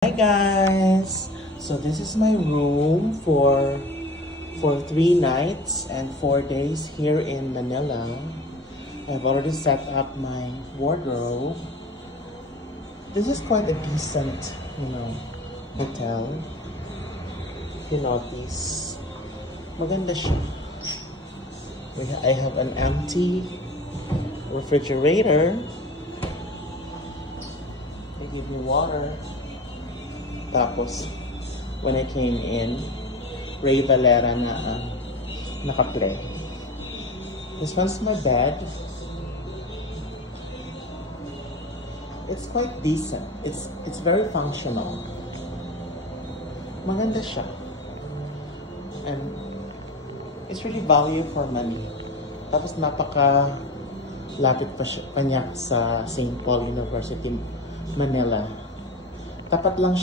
Hi guys! So this is my room for 3 nights and 4 days here in Manila. I've already set up my wardrobe. This is quite a decent, hotel. If you notice, maganda siya. I have an empty refrigerator. They give me water. Tapos, when I came in, Ray Valera na naka-play. This one's my bed. It's quite decent. It's very functional. Maganda siya. And it's really value for money. Tapos napaka-lapit pa niya sa St. Paul University, Manila. Tapat lang siya